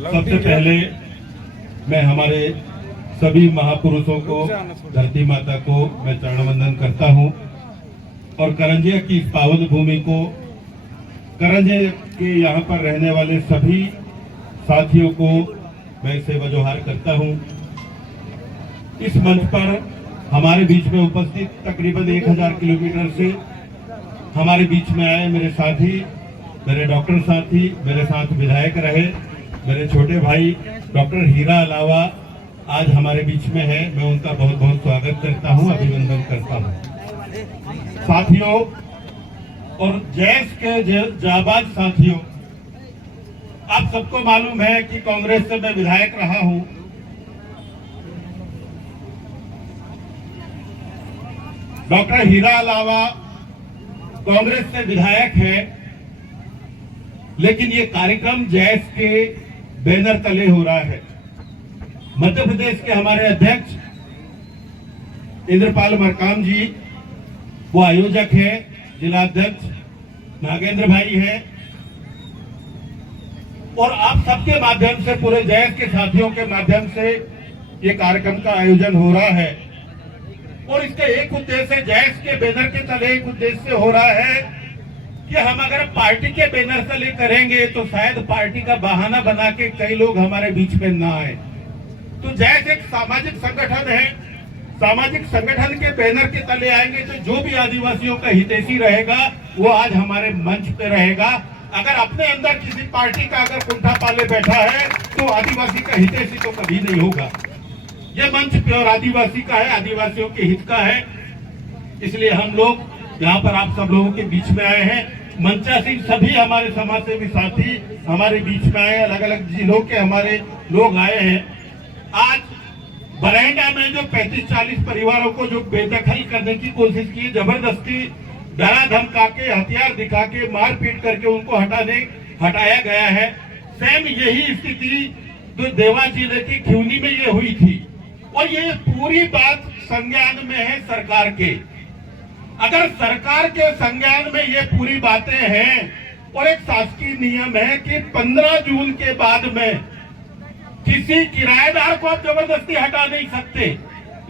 सबसे पहले मैं हमारे सभी महापुरुषों को, धरती माता को मैं चरण वंदन करता हूं और करंजिया की इस पावन भूमि को, करंजिया के यहाँ पर रहने वाले सभी साथियों को मैं सेवा जोहार करता हूं। इस मंच पर हमारे बीच में उपस्थित तकरीबन 1000 किलोमीटर से हमारे बीच में आए मेरे साथी, मेरे डॉक्टर साथी, मेरे साथ विधायक रहे, मेरे छोटे भाई डॉक्टर हीरा अलावा आज हमारे बीच में है। मैं उनका बहुत बहुत स्वागत करता हूं, अभिनंदन करता हूं। साथियों और जैस के जाबाज साथियों, आप सबको मालूम है कि कांग्रेस से मैं विधायक रहा हूं। डॉक्टर हीरा अलावा कांग्रेस से विधायक है, लेकिन ये कार्यक्रम जैस के बैनर तले हो रहा है। मध्य प्रदेश के हमारे अध्यक्ष इंद्रपाल मरकाम जी वो आयोजक है, जिला अध्यक्ष नागेंद्र भाई है, और आप सबके माध्यम से, पूरे जैस के साथियों के माध्यम से ये कार्यक्रम का आयोजन हो रहा है। और इसका एक उद्देश्य, जैस के बैनर के तले एक उद्देश्य हो रहा है कि हम अगर पार्टी के बैनर तले करेंगे तो शायद पार्टी का बहाना बना के कई लोग हमारे बीच में ना आए। तो जैस एक सामाजिक संगठन है, सामाजिक संगठन के बैनर के तले आएंगे तो जो भी आदिवासियों का हितैषी रहेगा वो आज हमारे मंच पे रहेगा। अगर अपने अंदर किसी पार्टी का अगर कुंठा पाले बैठा है तो आदिवासी का हितैषी तो कभी नहीं होगा। ये मंच प्योर आदिवासी का है, आदिवासियों के हित का है। इसलिए हम लोग यहाँ पर आप सब लोगों के बीच में आए हैं। मंचासीन सभी हमारे समाज सेवी साथी हमारे बीच में आए, अलग अलग जिलों के हमारे लोग आए हैं। आज बरैंडा में जो 35-40 परिवारों को जो बेदखल करने की कोशिश की, जबरदस्ती डरा धमका के, हथियार दिखा के, मारपीट करके उनको हटाया गया है। सेम यही स्थिति जो देवास जिले की खिवनी में ये हुई थी। और ये पूरी बात संज्ञान में है सरकार के। अगर सरकार के संज्ञान में ये पूरी बातें हैं और एक शासकीय नियम है कि 15 जून के बाद में किसी किराएदार को आप जबरदस्ती हटा नहीं सकते,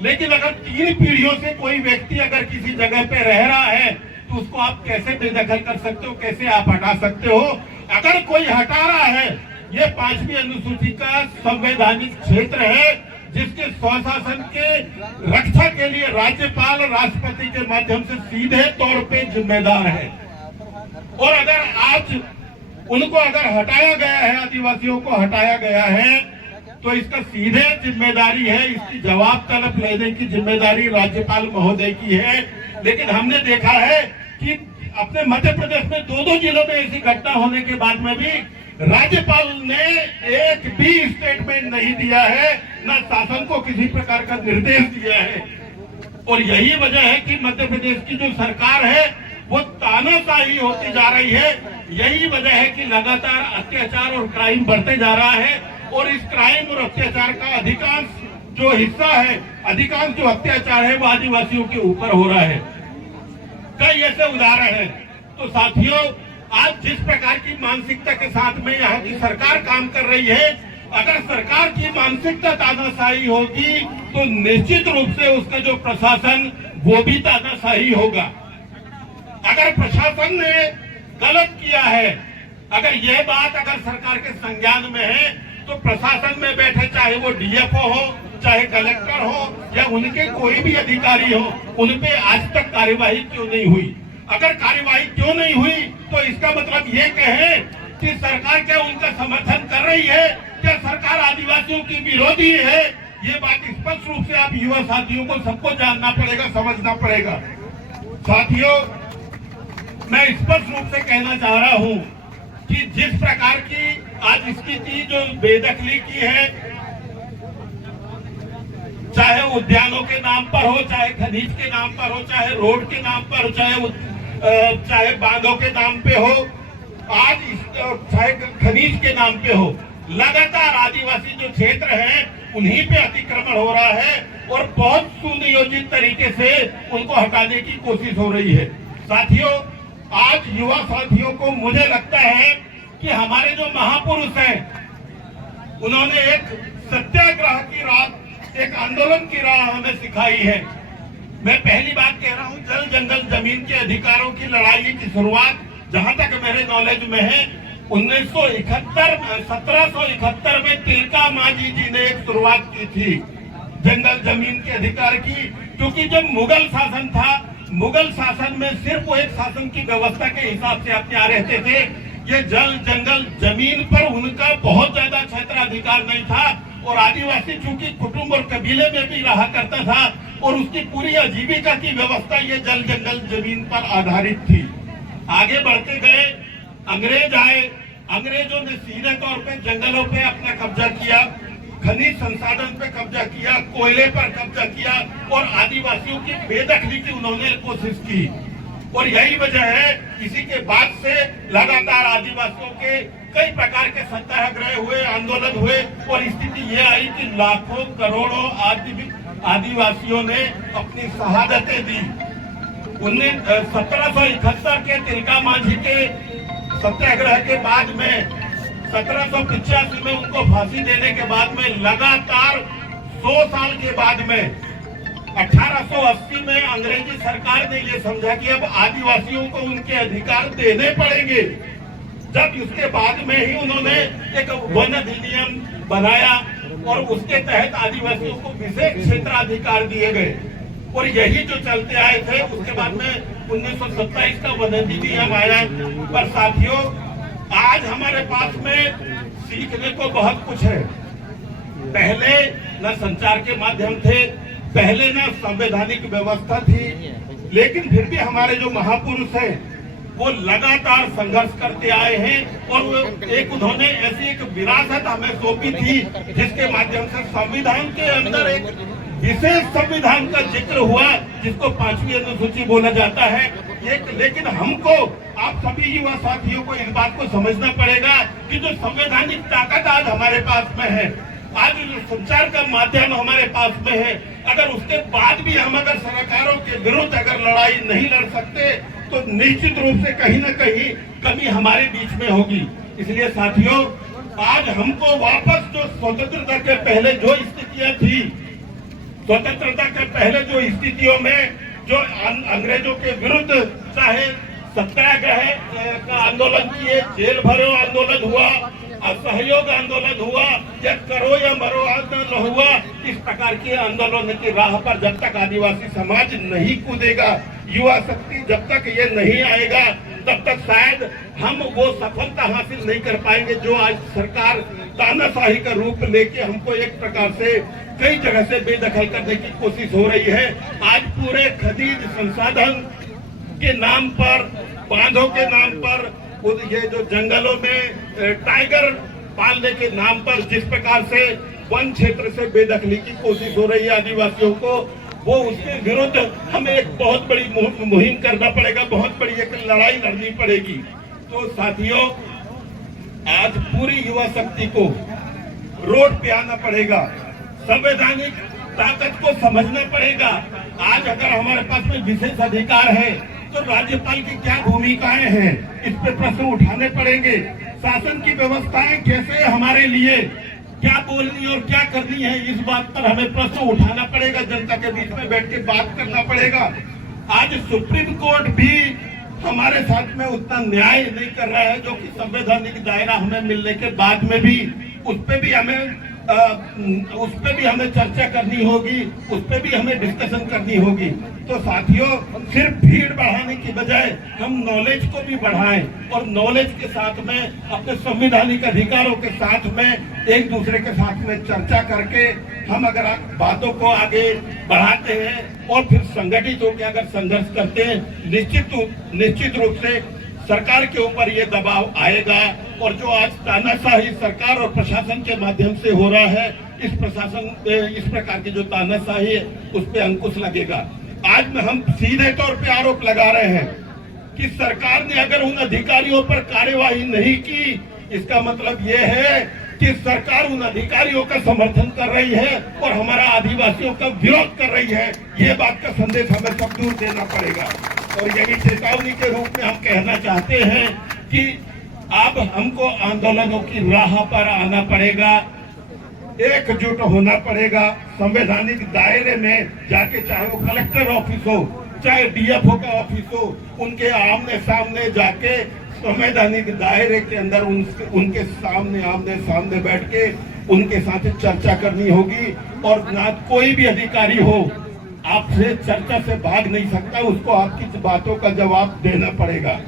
लेकिन अगर 3 पीढ़ियों से कोई व्यक्ति अगर किसी जगह पे रह रहा है तो उसको आप कैसे बेदखल कर सकते हो, कैसे आप हटा सकते हो। अगर कोई हटा रहा है, ये 5वीं अनुसूची का संवैधानिक क्षेत्र है जिसके स्वशासन के रक्षा के लिए राज्यपाल राष्ट्रपति के माध्यम से सीधे तौर पे जिम्मेदार है। और अगर आज उनको अगर हटाया गया है, आदिवासियों को हटाया गया है, तो इसका सीधे जिम्मेदारी है, इसकी जवाब तलब लेने की जिम्मेदारी राज्यपाल महोदय की है। लेकिन हमने देखा है कि अपने मध्य प्रदेश में 2-2 जिलों में ऐसी घटना होने के बाद में भी राज्यपाल ने एक भी स्टेटमेंट नहीं दिया है, न शासन को किसी प्रकार का निर्देश दिया है। और यही वजह है कि मध्य प्रदेश की जो सरकार है वो तानाशाही होती जा रही है। यही वजह है कि लगातार अत्याचार और क्राइम बढ़ते जा रहा है। और इस क्राइम और अत्याचार का अधिकांश जो हिस्सा है, अधिकांश जो अत्याचार है वो आदिवासियों के ऊपर हो रहा है। कई ऐसे उदाहरण हैं। तो साथियों, आज जिस प्रकार की मानसिकता के साथ में यहाँ की सरकार काम कर रही है, अगर सरकार की मानसिकता तानाशाही होगी तो निश्चित रूप से उसका जो प्रशासन वो भी तानाशाही होगा। अगर प्रशासन ने गलत किया है, अगर यह बात अगर सरकार के संज्ञान में है, तो प्रशासन में बैठे चाहे वो डीएफओ हो, चाहे कलेक्टर हो या उनके कोई भी अधिकारी हो, उन पे आज तक कार्यवाही क्यों नहीं हुई। अगर कार्यवाही क्यों नहीं हुई तो इसका मतलब ये कहे कि सरकार क्या उनका समर्थन कर रही है, क्या सरकार आदिवासियों की विरोधी है। ये बात स्पष्ट रूप से आप युवा साथियों को सबको जानना पड़ेगा, समझना पड़ेगा। साथियों, मैं स्पष्ट रूप से कहना चाह रहा हूं कि जिस प्रकार की आज स्थिति जो बेदखली की है, चाहे उद्यानों के नाम पर हो, चाहे खनिज के नाम पर हो, चाहे रोड के नाम पर हो, चाहे बांधों के नाम पे हो, आज चाहे खनिज के नाम पे हो, लगातार आदिवासी जो क्षेत्र हैं उन्हीं पे अतिक्रमण हो रहा है और बहुत सुनियोजित तरीके से उनको हटाने की कोशिश हो रही है। साथियों, आज युवा साथियों को मुझे लगता है कि हमारे जो महापुरुष हैं उन्होंने एक सत्याग्रह की राह, एक आंदोलन की राह हमें सिखाई है। मैं पहली बात कह रहा हूं, जल जंगल जमीन के अधिकारों की लड़ाई की शुरुआत जहां तक मेरे नॉलेज में है 1771 में तिलका मांझी जी ने एक शुरुआत की थी जंगल जमीन के अधिकार की। क्योंकि जब मुगल शासन था, मुगल शासन में सिर्फ वो एक शासन की व्यवस्था के हिसाब से अपने यहाँ रहते थे। ये जल जंगल जमीन पर उनका बहुत ज्यादा क्षेत्राधिकार नहीं था और आदिवासी चूंकि कुटुंब और कबीले में भी रहा करता था और उसकी पूरी आजीविका की व्यवस्था ये जल जंगल जमीन पर आधारित थी। आगे बढ़ते गए, अंग्रेज आए, अंग्रेजों ने सीधे तौर पे जंगलों पे अपना कब्जा किया, खनिज संसाधन पे कब्जा किया, कोयले पर कब्जा किया और आदिवासियों की बेदखली की उन्होंने कोशिश की। और यही वजह है इसी के बाद से लगातार आदिवासियों के कई प्रकार के सत्याग्रह हुए, आंदोलन हुए और स्थिति ये आई कि लाखों करोड़ों आदिवासियों ने अपनी शहादतें दी। 1771 के तिलका मांझी के सत्याग्रह के बाद में 1785 में उनको फांसी देने के बाद में लगातार 100 साल के बाद में 1880 में अंग्रेजी सरकार ने ये समझा कि अब आदिवासियों को उनके अधिकार देने पड़ेंगे। जब उसके बाद में ही उन्होंने एक वन अधिनियम बनाया और उसके तहत आदिवासियों को विशेष क्षेत्राधिकार दिए गए और यही जो चलते आए थे। उसके बाद में 1927 का वन अधिनियम आया। पर साथियों, आज हमारे पास में सीखने को बहुत कुछ है। पहले न संचार के माध्यम थे, पहले न संवैधानिक व्यवस्था थी, लेकिन फिर भी हमारे जो महापुरुष हैं वो लगातार संघर्ष करते आए हैं और उन्होंने ऐसी एक विरासत हमें सौंपी थी जिसके माध्यम से संविधान के अंदर एक विशेष संविधान का जिक्र हुआ जिसको 5वीं अनुसूची बोला जाता है। लेकिन हमको, आप सभी युवा साथियों को इस बात को समझना पड़ेगा कि जो संवैधानिक ताकत आज हमारे पास में है, आज जो संचार का माध्यम हमारे पास में है, अगर उसके बाद भी हम अगर सरकारों के विरुद्ध अगर लड़ाई नहीं लड़ सकते तो निश्चित रूप से कहीं न कहीं कमी हमारे बीच में होगी। इसलिए साथियों, आज हमको वापस जो स्वतंत्रता के पहले जो स्थितियां थी, स्वतंत्रता के पहले जो स्थितियों में जो अंग्रेजों के विरुद्ध चाहे सत्याग्रह का आंदोलन किए, जेल भरो आंदोलन हुआ, असहयोग आंदोलन हुआ या करो या मरो आंदोलन हुआ, इस प्रकार के आंदोलन की राह पर जब तक आदिवासी समाज नहीं कूदेगा, युवा शक्ति जब तक ये नहीं आएगा, तब तक शायद हम वो सफलता हासिल नहीं कर पाएंगे जो आज सरकार तानाशाही का रूप लेके हमको एक प्रकार से कई जगह से बेदखल करने की कोशिश हो रही है। आज पूरे खनिज संसाधन के नाम पर, बांधों के नाम पर, ये जो जंगलों में टाइगर पालने के नाम पर जिस प्रकार से वन क्षेत्र से बेदखली की कोशिश हो रही है आदिवासियों को, वो उसके विरुद्ध हमें एक बहुत बड़ी मुहिम करना पड़ेगा, बहुत बड़ी एक लड़ाई लड़नी पड़ेगी। तो साथियों, आज पूरी युवा शक्ति को रोड पे आना पड़ेगा, संवैधानिक ताकत को समझना पड़ेगा। आज अगर हमारे पास में विशेष अधिकार है तो राज्यपाल की क्या भूमिकाएं हैं, इस पे प्रश्न उठाने पड़ेंगे। शासन की व्यवस्थाएं कैसे हमारे लिए क्या बोलनी और क्या करनी है, इस बात पर हमें प्रश्न उठाना पड़ेगा, जनता के बीच में बैठ के बात करना पड़ेगा। आज सुप्रीम कोर्ट भी हमारे साथ में उतना न्याय नहीं कर रहा है जो कि संवैधानिक दायरा हमें मिलने के बाद में भी उस पर भी हमें चर्चा करनी होगी, उस पर भी हमें डिस्कशन करनी होगी। तो साथियों, सिर्फ भीड़ बढ़ाने की बजाय हम नॉलेज को भी बढ़ाएं और नॉलेज के साथ में अपने संवैधानिक अधिकारों के साथ में एक दूसरे के साथ में चर्चा करके हम अगर बातों को आगे बढ़ाते हैं और फिर संगठित होकर अगर संघर्ष करते हैं, निश्चित रूप से सरकार के ऊपर ये दबाव आएगा और जो आज तानाशाही सरकार और प्रशासन के माध्यम से हो रहा है, इस प्रकार की जो तानाशाही है उस पर अंकुश लगेगा। आज में हम सीधे तौर पे आरोप लगा रहे हैं कि सरकार ने अगर उन अधिकारियों पर कार्यवाही नहीं की, इसका मतलब ये है कि सरकार उन अधिकारियों का समर्थन कर रही है और हमारा आदिवासियों का विरोध कर रही है। ये बात का संदेश हमें सब दूर देना पड़ेगा और यही चेतावनी के रूप में हम कहना चाहते हैं कि अब हमको आंदोलनों की राह पर आना पड़ेगा। एकजुट होना पड़ेगा। संवैधानिक दायरे में जाके, चाहे वो कलेक्टर ऑफिस हो, चाहे डीएफओ का ऑफिस हो, उनके आमने सामने जाके संवैधानिक दायरे के अंदर उनके सामने आमने सामने बैठ के उनके साथ चर्चा करनी होगी। और ना कोई भी अधिकारी हो आपसे चर्चा से भाग नहीं सकता, उसको आपकी बातों का जवाब देना पड़ेगा।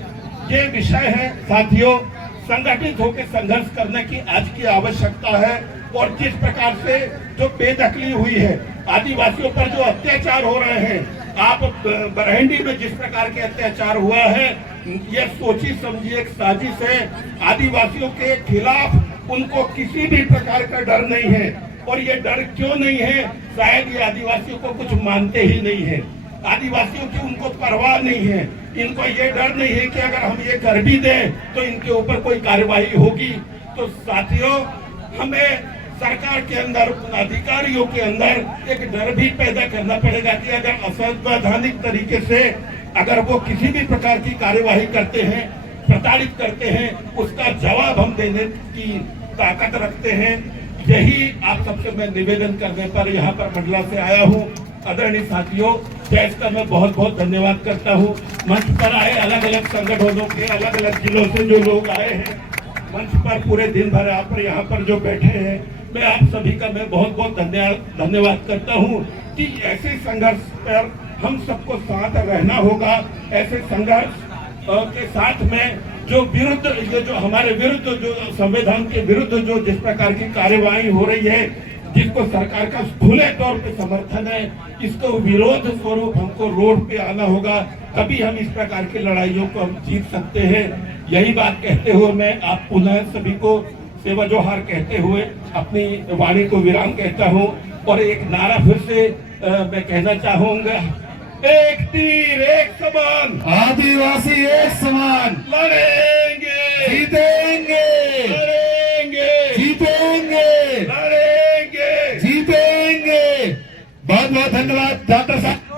ये विषय है साथियों, संगठित होकर संघर्ष करने की आज की आवश्यकता है। और जिस प्रकार से जो बेदखली हुई है, आदिवासियों पर जो अत्याचार हो रहे हैं, आप बरहंडी में जिस प्रकार के अत्याचार हुआ है, यह सोची समझी एक साजिश है। आदिवासियों के खिलाफ उनको किसी भी प्रकार का डर नहीं है। और ये डर क्यों नहीं है? शायद ये आदिवासियों को कुछ मानते ही नहीं है, आदिवासियों की उनको परवाह नहीं है। इनको ये डर नहीं है कि अगर हम ये कर भी दें तो इनके ऊपर कोई कार्यवाही होगी। तो साथियों, हमें सरकार के अंदर, अधिकारियों के अंदर एक डर भी पैदा करना पड़ेगा कि अगर असंवैधानिक तरीके से अगर वो किसी भी प्रकार की कार्यवाही करते हैं, प्रताड़ित करते हैं, उसका जवाब हम देने की ताकत रखते हैं। यही आप सबसे मैं निवेदन करने पर यहाँ पर मंडला से आया हूँ। आदरणीय साथियों, जैस का मैं बहुत बहुत धन्यवाद करता हूँ। मंच पर आए अलग अलग संगठनों के, अलग अलग जिलों से जो लोग आए हैं, मंच पर पूरे दिन भर आप यहाँ पर जो बैठे हैं, मैं आप सभी का मैं बहुत बहुत धन्यवाद करता हूँ कि ऐसे संघर्ष पर हम सबको साथ रहना होगा। ऐसे संघर्ष के साथ में जो विरुद्ध, ये जो हमारे विरुद्ध, जो संविधान के विरुद्ध जो जिस प्रकार की कार्यवाही हो रही है, जिसको सरकार का खुले तौर पे समर्थन है, इसको विरोध स्वरूप हमको रोड पे आना होगा, तभी हम इस प्रकार की लड़ाइयों को हम जीत सकते हैं। यही बात कहते हुए मैं आप पुनः सभी को सेवा जोहार कहते हुए अपनी वाणी को विराम कहता हूँ। और एक नारा फिर से मैं कहना चाहूंगा, एक तीर एक समान, आदिवासी एक समान, लड़ेंगे जीतेंगे, लड़ेंगे जीतेंगे, लड़ेंगे जीतेंगे। बहुत बहुत धन्यवाद डॉक्टर साहब।